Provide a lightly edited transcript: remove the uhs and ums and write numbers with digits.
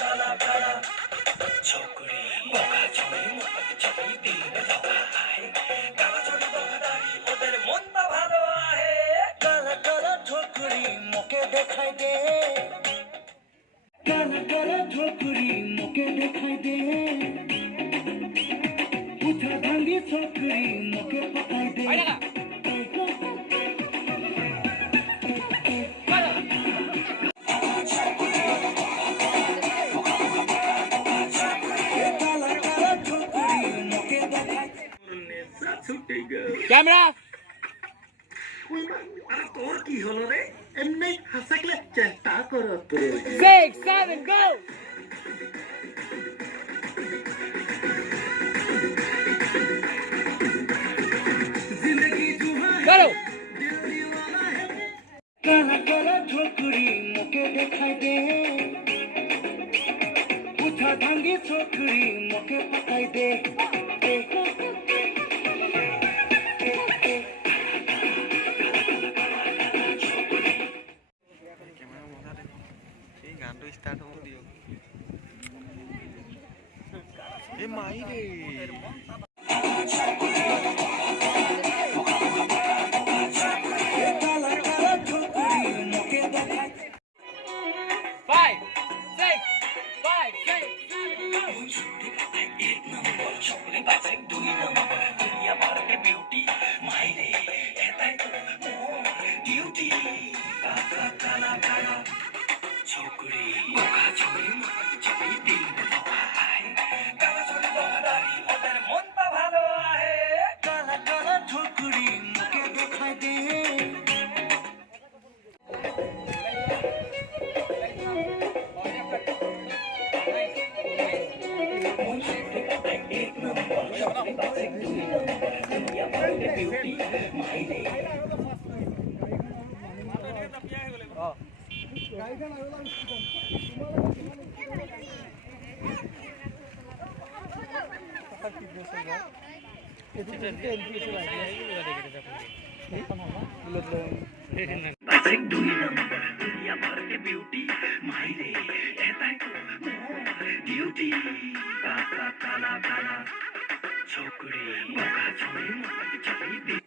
काला काला छोकरी बोका छोरी छोकरी दिन धोखा आए काला छोरी बोका दारी ওদের মনটা ভালো আহে কালা কালা ঠোকরি মুখে দেখাই দে কালা কালা ঠোকরি মুখে দেখাই দে উঠা ভাঙ্গি ঠোকরি মুখে পকাই দে ক্যামেরা তোর কি হলো রে এমনি হাসাকলে চেষ্টা করো 6 7 go जिंदगी जुहा करो काला काला छोकरी मुके दिखाई दे उठा भांगी छोकरी मुके पकाई दे গানটো ষ্টাৰ্ট হ'ব দিয়ক এই মাই ৰে काला काला छोकरी मुके दिखाई 5 6 5 6 एक नंबर छोकरी बाजे 2 नंबर दुनिया भर के ब्यूटी माई रे एताई तो ड्यूटी काला काला काला छोकरी बोका छोरी छोकरी दिल धोखा आए काला छोरी बोका दारी ওদের মনটা ভালো আহে काला काला छोकरी मुके देखाई दे एक नंबर छोकरी बाजे 2 नंबर दुनिया भर के ब्यूटी माई रे बाजे 2 नंबर दुनिया भर के ब्यूटी माई रे एताई तो ड्यूटी काला काला काला छोकरी बोका छोरी छोकरी दिल